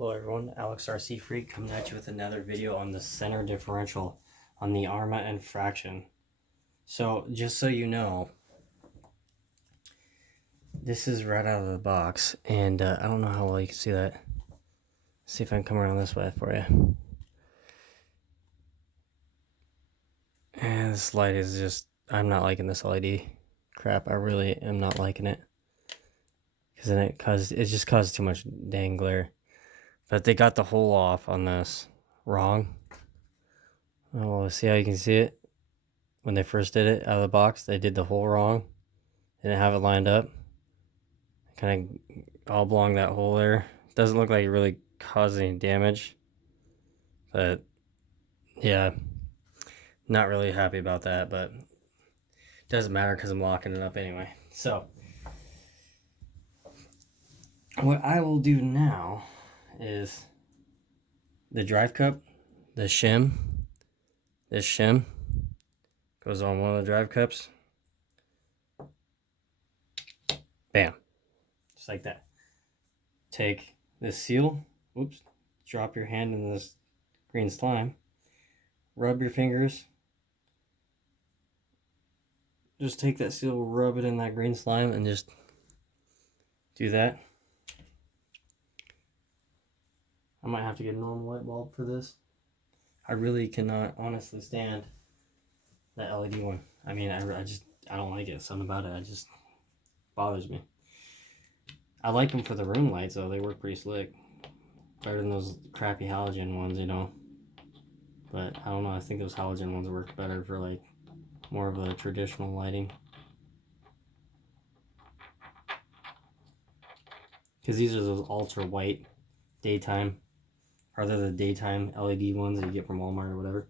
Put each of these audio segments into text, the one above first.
Hello everyone, Alex RC Freak coming at you with another video on the center differential on the Arrma infraction. So just so you know, this is right out of the box, and I don't know how well you can see that. Let's see if I can come around this way for you. And this light is just, I'm not liking this LED crap. I really am not liking it, because then it just causes too much dang glare. But they got the hole off on this wrong. Oh, see how you can see it? When they first did it out of the box, they did the hole wrong. They didn't have it lined up. Kind of all along that hole there. Doesn't look like it really caused any damage. But yeah, not really happy about that, but it doesn't matter because I'm locking it up anyway. So what I will do now is the drive cup, this shim goes on one of the drive cups. Bam. Just like that. Take this seal. Oops. Drop your hand in this green slime. Rub your fingers. Just take that seal, rub it in that green slime, and just do that. I might have to get a normal light bulb for this. I really cannot honestly stand that LED one. I mean, I don't like it. Something about it, it just bothers me. I like them for the room lights though. They work pretty slick. Better than those crappy halogen ones, you know. But I don't know, I think those halogen ones work better for like more of a traditional lighting. Because these are those ultra white daytime, or they're the daytime LED ones that you get from Walmart or whatever.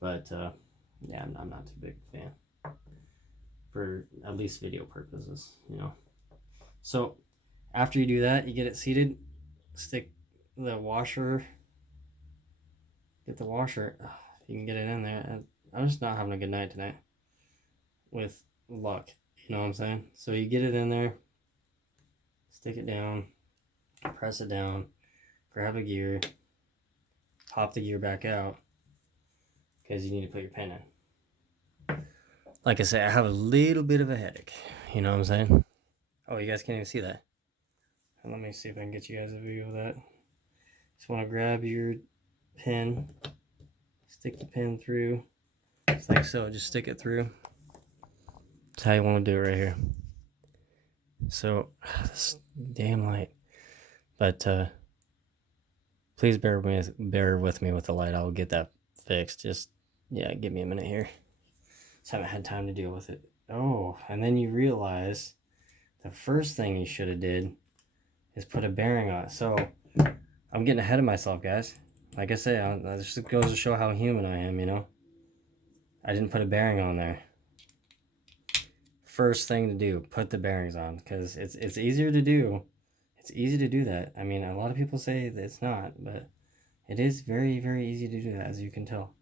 But yeah, I'm not too big a fan for at least video purposes, you know. So after you do that, you get it seated, stick the washer, get the washer, if you can get it in there. I'm just not having a good night tonight with luck, you know what I'm saying? So you get it in there, stick it down, press it down, grab a gear, pop the gear back out, because you need to put your pin in. Like I say, I have a little bit of a headache, you know what I'm saying? Oh, you guys can't even see that. And let me see if I can get you guys a view of that. Just want to grab your pin, stick the pin through, just like so, just stick it through. That's how you want to do it right here. So, this damn light. But please bear with me with the light. I'll get that fixed. Just, yeah, give me a minute here. Just haven't had time to deal with it. Oh, and then you realize the first thing you should have did is put a bearing on it. So I'm getting ahead of myself, guys. Like I say, it just goes to show how human I am, you know. I didn't put a bearing on there. First thing to do, put the bearings on, because it's easier to do. It's easy to do that. I mean, a lot of people say that it's not, but it is very, very easy to do that, as you can tell.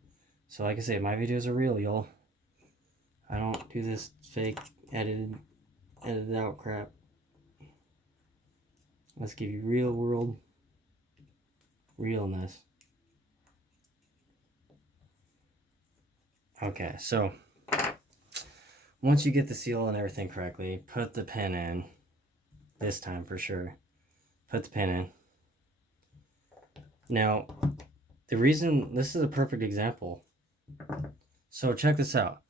So like I say, my videos are real, y'all. I don't do this fake edited out crap. Let's give you real world realness. Okay, so once you get the seal and everything correctly, put the pin in. This time for sure. Put the pin in. Now, the reason, this is a perfect example. So check this out.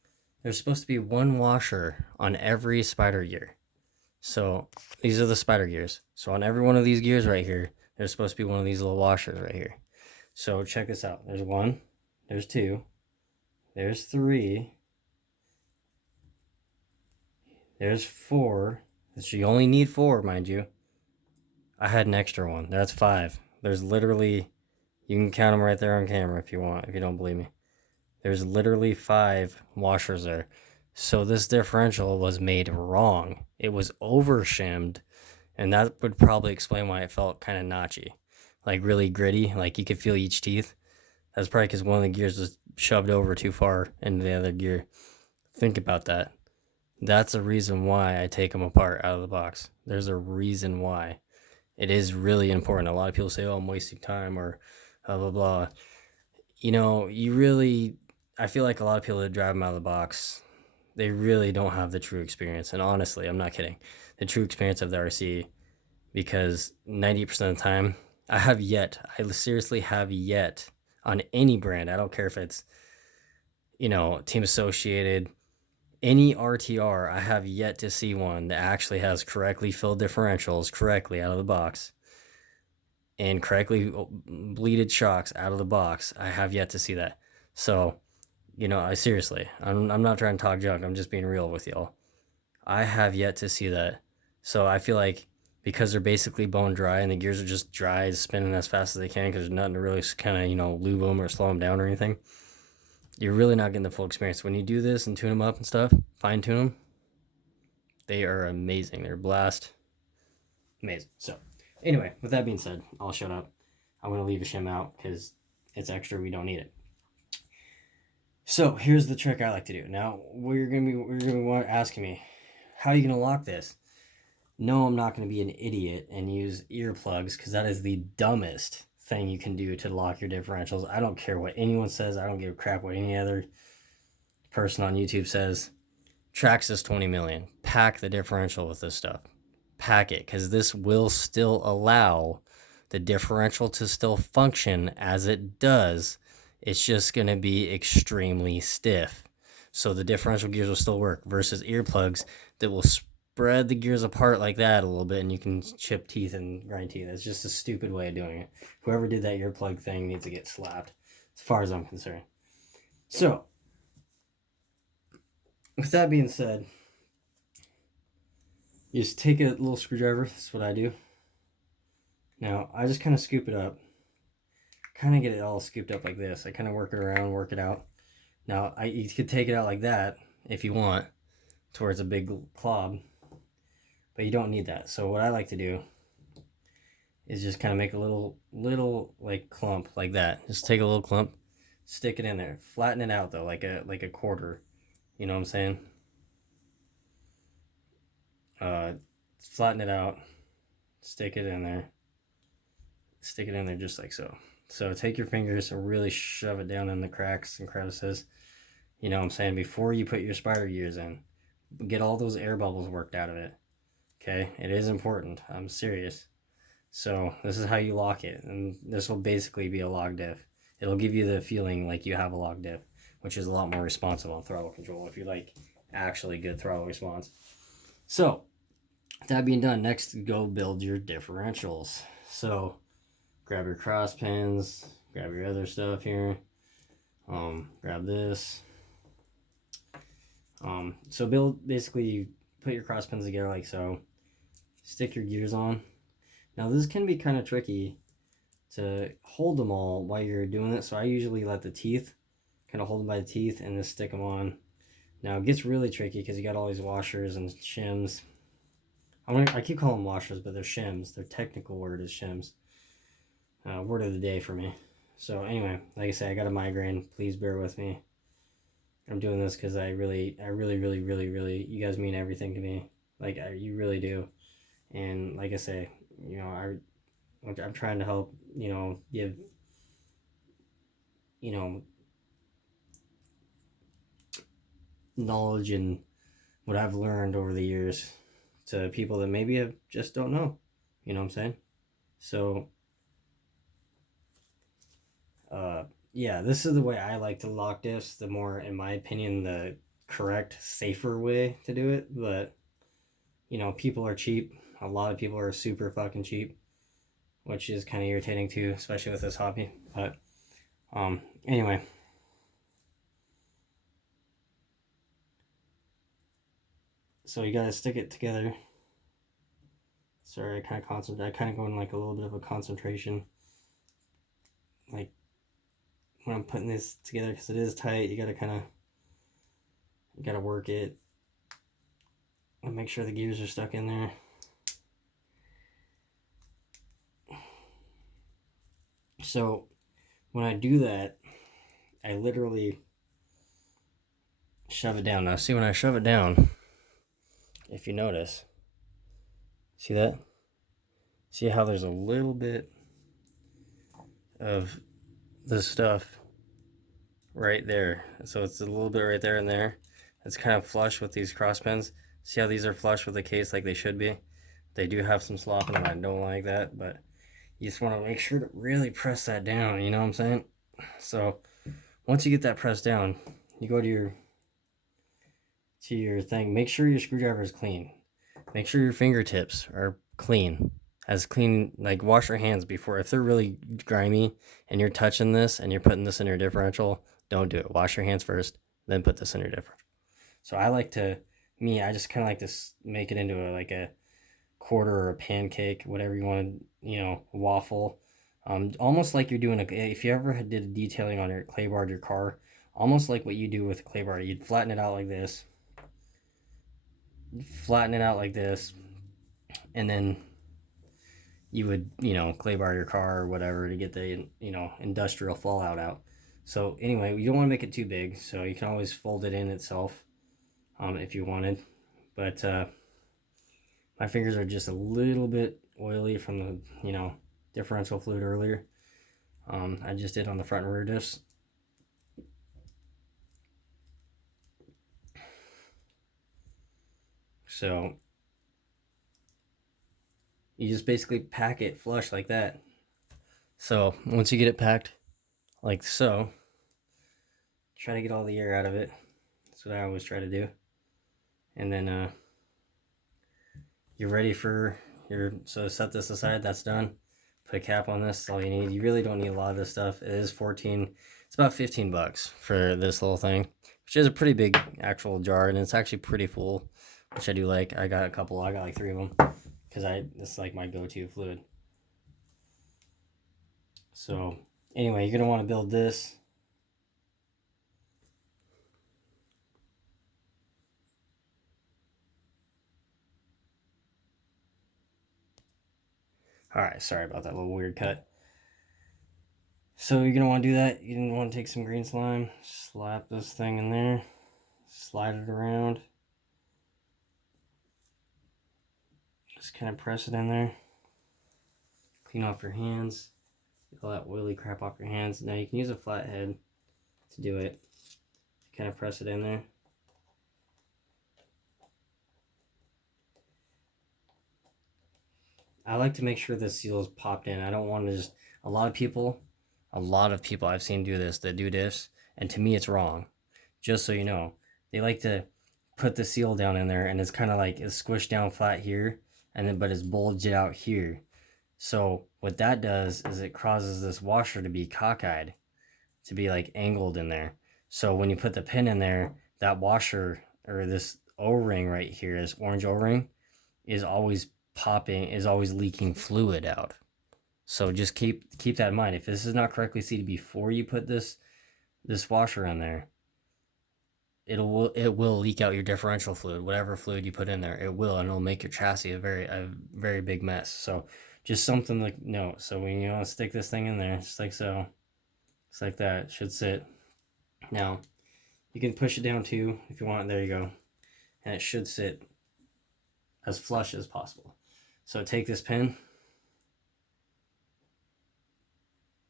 There's supposed to be one washer on every spider gear. So these are the spider gears. So on every one of these gears right here, there's supposed to be one of these little washers right here. So check this out. There's one, there's two, there's three, there's four. So you only need four, mind you. I had an extra one. That's five. There's literally, you can count them right there on camera if you want, if you don't believe me. There's literally 5 washers there. So this differential was made wrong. It was over shimmed, and that would probably explain why it felt kind of notchy, like really gritty, like you could feel each teeth. That's probably because one of the gears was shoved over too far into the other gear. Think about that. That's a reason why I take them apart out of the box. There's a reason why. It is really important. A lot of people say, oh, I'm wasting time or blah, blah, blah. You know, I feel like a lot of people that drive them out of the box, they really don't have the true experience. And honestly, I'm not kidding. The true experience of the RC, because 90% of the time, I seriously have yet on any brand, I don't care if it's, Team Associated, any RTR, I have yet to see one that actually has correctly filled differentials correctly out of the box and correctly bleeded shocks out of the box. I have yet to see that. So, I'm not trying to talk junk. I'm just being real with y'all. I have yet to see that. So I feel like because they're basically bone dry and the gears are just dry, spinning as fast as they can because there's nothing to really kind of, lube them or slow them down or anything, you're really not getting the full experience. When you do this and tune them up and stuff, fine tune them, they are amazing. They're blast. Amazing. So anyway, with that being said, I'll shut up. I'm going to leave a shim out because it's extra. We don't need it. So here's the trick I like to do. Now we're gonna be asking me, how are you gonna lock this? No, I'm not gonna be an idiot and use earplugs because that is the dumbest thing you can do to lock your differentials. I don't care what anyone says. I don't give a crap what any other person on YouTube says. Traxxas 20 million. Pack the differential with this stuff. Pack it, because this will still allow the differential to still function as it does. It's just going to be extremely stiff. So the differential gears will still work versus earplugs that will spread the gears apart like that a little bit and you can chip teeth and grind teeth. It's just a stupid way of doing it. Whoever did that earplug thing needs to get slapped, as far as I'm concerned. So, with that being said, you just take a little screwdriver. That's what I do. Now, I just kind of scoop it up. Kind of get it all scooped up like this. I kind of work it around, work it out. Now, you could take it out like that if you want, towards a big clob. But you don't need that. So what I like to do is just kind of make a little like clump like that. Just take a little clump, stick it in there. Flatten it out though, like a quarter. You know what I'm saying? Flatten it out, stick it in there just like so. So take your fingers and really shove it down in the cracks and crevices. You know what I'm saying? Before you put your spider gears in, get all those air bubbles worked out of it. Okay, it is important. I'm serious. So this is how you lock it, and this will basically be a log diff. It'll give you the feeling like you have a log diff, which is a lot more responsive on throttle control if you like actually good throttle response. So that being done, next go build your differentials. So grab your cross pins, grab your other stuff here, grab this. So basically put your cross pins together like so, stick your gears on. Now this can be kind of tricky to hold them all while you're doing it, so I usually let the teeth kind of hold them by the teeth and just stick them on. Now it gets really tricky because you got all these washers and shims. I keep calling them washers, but they're shims. Their technical word is shims. Word of the day for me. So anyway, like I say, I got a migraine. Please bear with me. I'm doing this because I really, you guys mean everything to me. Like, you really do. And like I say, I'm trying to help, give, knowledge and what I've learned over the years to people that maybe just don't know. You know what I'm saying? So, yeah, this is the way I like to lock diffs. The more, in my opinion, the correct, safer way to do it. But, people are cheap. A lot of people are super fucking cheap, which is kind of irritating too, especially with this hobby. But, anyway. So you gotta stick it together. Sorry, I kind of go in like a little bit of a concentration. Like, when I'm putting this together, because it is tight, you gotta work it and make sure the gears are stuck in there. So when I do that, I literally shove it down. Now see, when I shove it down, if you notice, see that? See how there's a little bit of this stuff right there. So it's a little bit right there and there. It's kind of flush with these cross pins. See how these are flush with the case like they should be? They do have some slop in them. I don't like that, but you just want to make sure to really press that down, you know what I'm saying? So once you get that pressed down, you go to your thing. Make sure your screwdriver is clean. Make sure your fingertips are clean. As clean, like wash your hands before. If they're really grimy and you're touching this and you're putting this in your differential, don't do it. Wash your hands first, then put this in your differential. So I like to, I just kind of like to make it into like a quarter or a pancake, whatever you want to, a waffle. Almost like you're doing if you ever did a detailing on your clay bar, your car, almost like what you do with a clay bar. You'd flatten it out like this, and then you would, clay bar your car or whatever to get the, industrial fallout out. So anyway, you don't want to make it too big, so you can always fold it in itself if you wanted. But my fingers are just a little bit oily from the, differential fluid earlier. I just did on the front and rear diffs. So you just basically pack it flush like that. So once you get it packed like so, try to get all the air out of it. That's what I always try to do. And then you're ready for so set this aside. That's done. Put a cap on this. That's all you need. You really don't need a lot of this stuff. It is 14. It's about 15 bucks for this little thing, which is a pretty big actual jar, and it's actually pretty full, which I do like. I got a couple. I got like 3 of them because this is like my go-to fluid. So anyway, you're gonna want to build this. All right, sorry about that little weird cut. So you're gonna want to do that. You're gonna want to take some green slime, slap this thing in there, slide it around, just kind of press it in there. Clean off your hands, get all that oily crap off your hands. Now you can use a flat head to do it. Kind of press it in there. I like to make sure the seal is popped in. I don't want to just, a lot of people I've seen do this, that do this, and to me it's wrong. Just so you know, they like to put the seal down in there and it's kind of like it's squished down flat here, and then but it's bulged out here. So what that does is it causes this washer to be cockeyed, to be like angled in there. So when you put the pin in there, that washer or this O-ring right here, this orange O-ring, is always popping, is always leaking fluid out. So just keep that in mind. If this is not correctly seated before you put this washer in there, it will leak out your differential fluid, whatever fluid you put in there. It will, and it'll make your chassis a very big mess. So just something like note. So when you want to stick this thing in there, just like so, just like that, it should sit. Now you can push it down too if you want. There you go, and it should sit as flush as possible. So take this pin,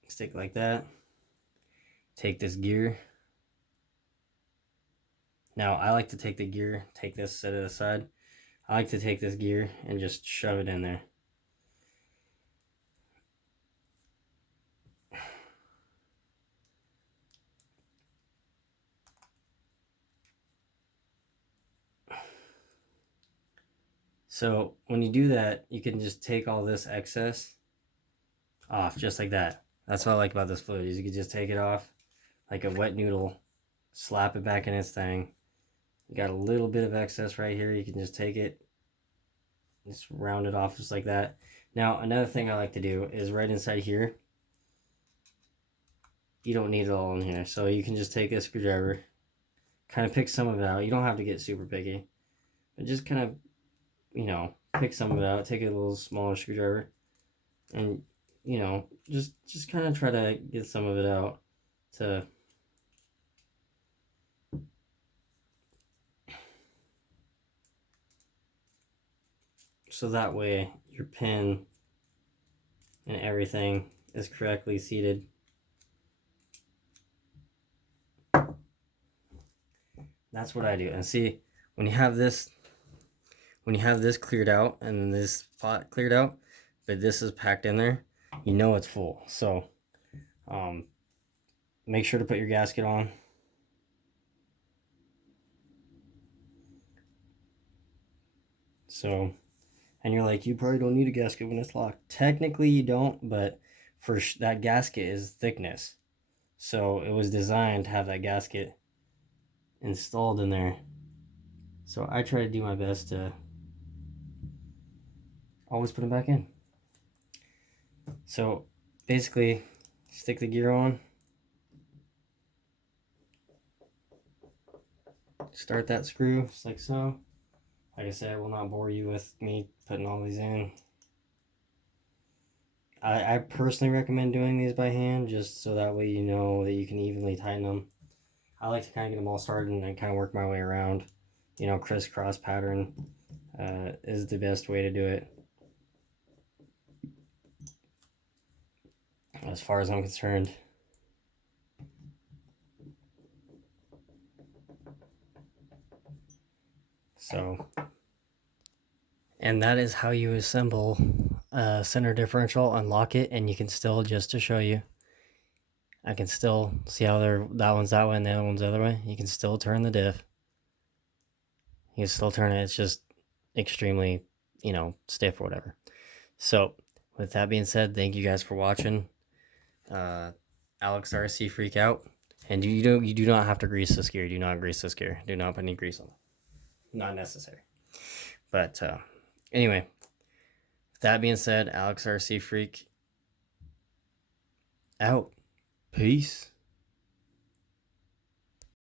stick it like that. Take this gear. Now I like to take the gear, take this, set it aside. I like to take this gear and just shove it in there. So when you do that, you can just take all this excess off just like that. That's what I like about this fluid, is you can just take it off like a wet noodle, slap it back in its thing. You got a little bit of excess right here. You can just take it, just round it off just like that. Now another thing I like to do is right inside here, you don't need it all in here. So you can just take a screwdriver, kind of pick some of it out. You don't have to get super picky, but just kind of, pick some of it out. Take a little smaller screwdriver and, just kind of try to get some of it out to so that way your pin and everything is correctly seated. That's what I do. And see, when you have this cleared out and then this pot cleared out, but this is packed in there, you know it's full. So make sure to put your gasket on. So, and you're like, you probably don't need a gasket when it's locked. Technically you don't, but for that gasket is thickness. So it was designed to have that gasket installed in there. So I try to do my best to always put them back in. So basically, stick the gear on, start that screw just like so. Like I said, I will not bore you with me putting all these in. I personally recommend doing these by hand, just so that way you know that you can evenly tighten them. I like to kind of get them all started and then kind of work my way around. You know, crisscross pattern is the best way to do it, as far as I'm concerned. So, and that is how you assemble a center differential, unlock it, and you can still, just to show you, I can still see how that one's that way and the other one's the other way. You can still turn the diff. You can still turn it. It's just extremely, stiff or whatever. So, with that being said, thank you guys for watching. Alex RC Freak out. And you do not have to grease this gear. Do not grease this gear. Do not put any grease on it. Not necessary. But anyway, with that being said, Alex RC Freak out. Peace.